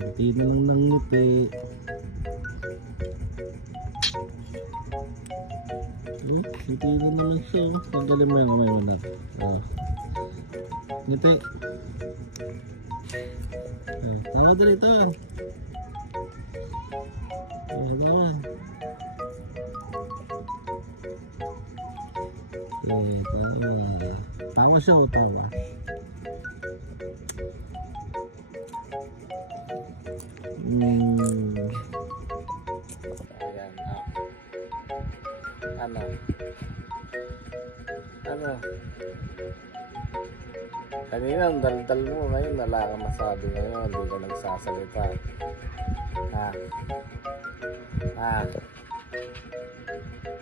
Ngiti na lang ng ngiti. Ngiti na naman siya. Tanggalin mo yung kamay mo na. Ngiti. Tama dito. Ayan. Tawa siya o tawa. Ayan. Ano? Kanina ang daldal mo, ngayon wala kang masabi, ngayon hindi ka nagsasalita.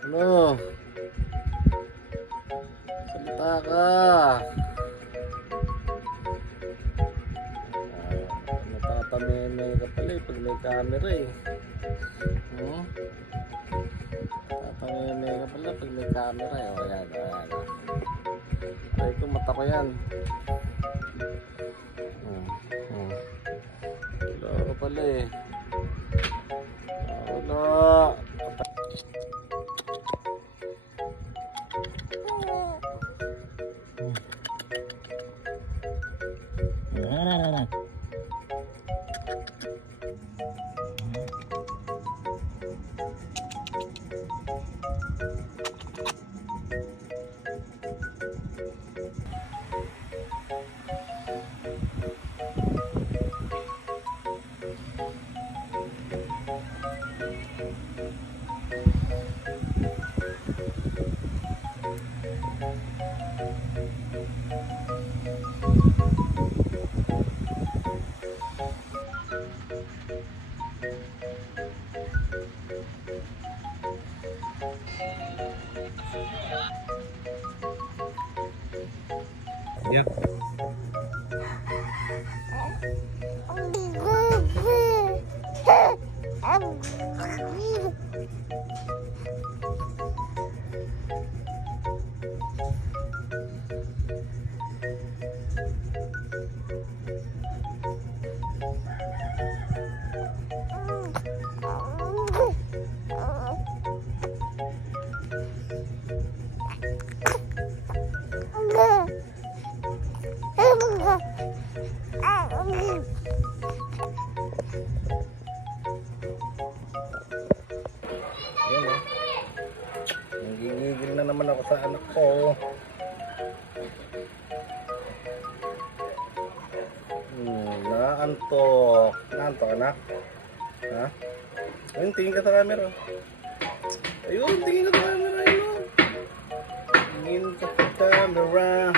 Ano? Salita ka. Natatameme ka pala pag may camera eh. Natatameme ka pala pag may camera eh. Ayan. Ay, ito mata ko yan. Wala ka pala eh. Wala. Yeah. Nagigigil na naman ako sa anak ko. Naantok. Naantok anak? Ha? Ayun, tingin ka sa camera. Ayun, tingin ka sa camera. Ayun. Tingin ka sa camera.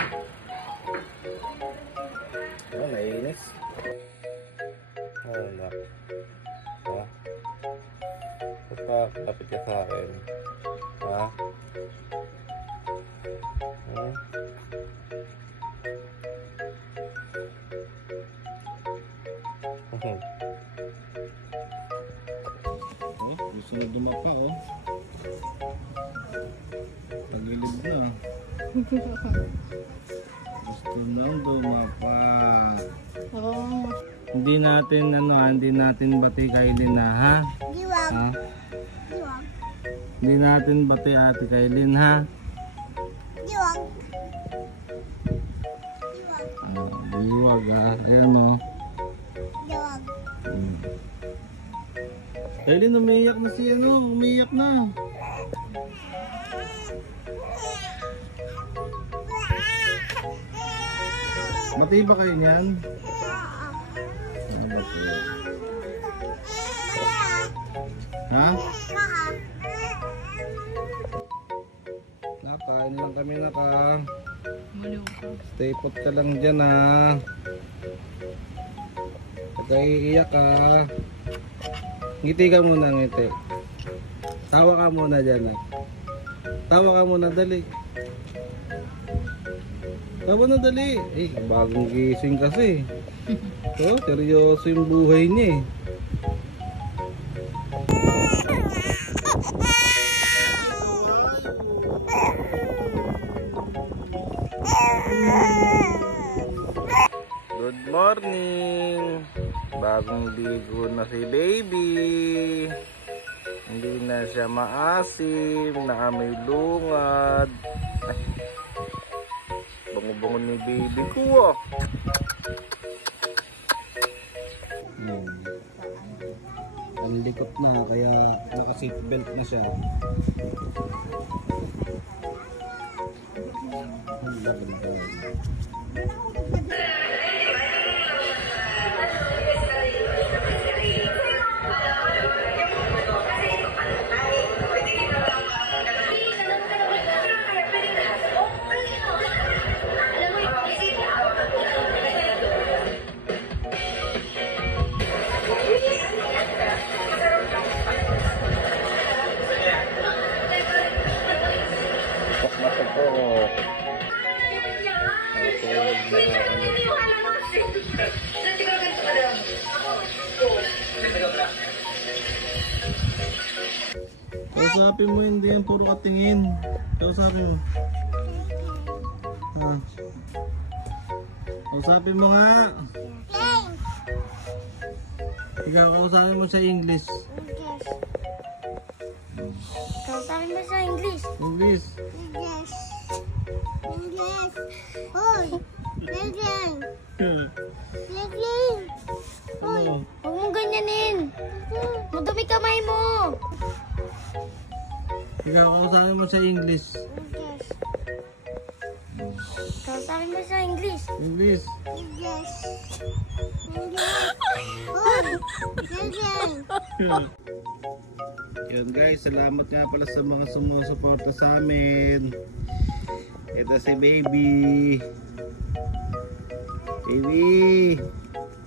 Oh, naiinis. Oh, anak. Ha? Kapit ka sa akin. Ha? Gusto na dumapa oh. Tagilid na. Gusto nang dumapa. Hindi natin bati Kailin na ha? Diwag. Ha? Diwag. Hindi natin bati ate Kailin ha? Diwag. Diwag ha? Ayan o. Diwag. Kailin, umiiyak na si umiiyak na. Bati ba kayo niyan? Ano ba po? Ha? Nakain lang kami naka. Stay put ka lang dyan ha. Pagka iiyak ka. Ngiti ka muna, ngiti. Tawa ka muna dyan. Tawa ka muna, dali. Tawa na dali. Eh, bagong gising kasi. So, seryoso yung buhay niya eh. Good morning! Bagong ligo na si baby. Hindi na siya maasim, naamoy lungad. Ay, bango-bango ni baby ko ah. Ang likot na kaya naka-seatbelt na siya. Kausapin mo, hindi yan puro katingin. Kausapin mo. Ha. Kausapin mo nga. Ikaw, kausapin mo sa English. Kausapin mo sa English. English. English. English. Hoy. Legend. Legend. Hoy. Ano? Huwag mong ganyanin. Madumi kamay mo. Ikaw, kausapin mo sa English. English. Kausapin mo sa English. English. English. English. Hoy. Legend. Yun guys, salamat nga pala sa mga sumusuporta sa amin. Ito si baby. Baby,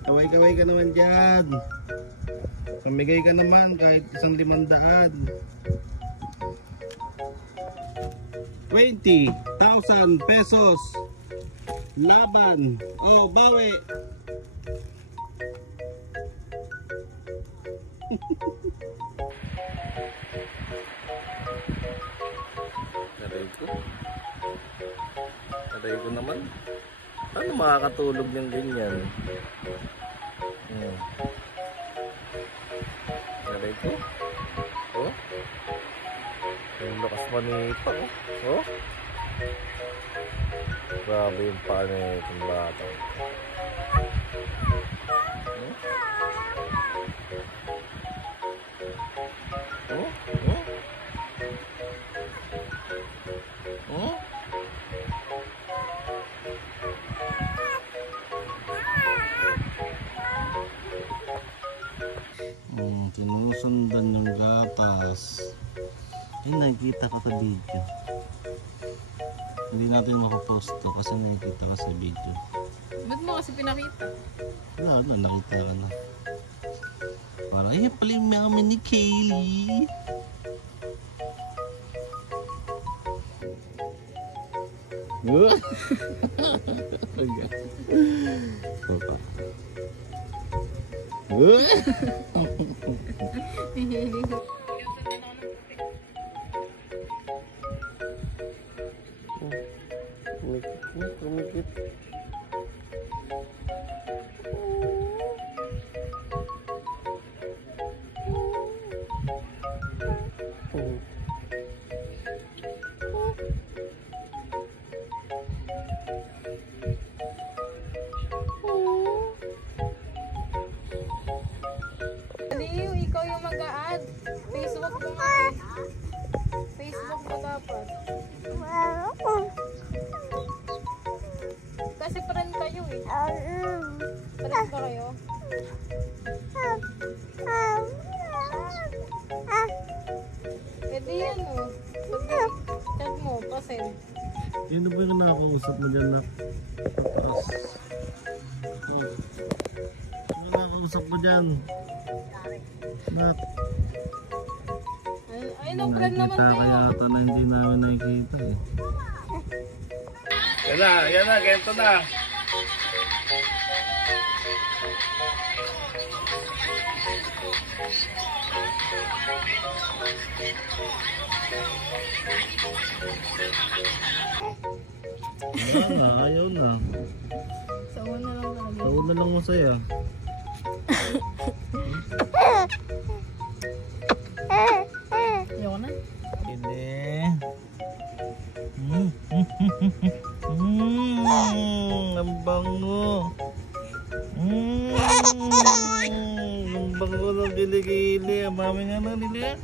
kaway-kaway ka naman dyan. Pamigay ka naman kahit 1,500. 20,000 pesos. Laban. Oh, bawi. Aray ko. Aray ko naman. Paano makakatulog ng ganyan? Aray ko. Oh. Yung lakas manita oh. Oh. Grabe yung paa na itong bata. Oh? Oh? Oh? Sinusundan yung gatas. Yung nakikita ko sa video. Hindi natin mapapost to kasi nakikita ko sa video. Ba't mo kasi pinakita? Wala na, nakita ka na. Parang, eh, pala yung mama ni Kaylee. Kumikit. Aliw, ikaw yung mag-a-add. Facebook mo nga. Facebook mo dapat. Kasi friend kayo eh. Friend ba kayo? Pwede yan oh. Chat mo, pasend. Yun ba yung nakakausap mo dyan, nak? Taas. Oh. Ano nakakausap mo dyan? Nak? Ay, no, friend naman Nakikita kayo. kaya ito na hindi namin nakikita eh. Yan na, ganito na. Ayaw na. Sa una lang talaga. Tawag na lang masaya. Ayoko na. Hindi. Ang bango. Ang bango ng kilikili. Ang mami nga na nila.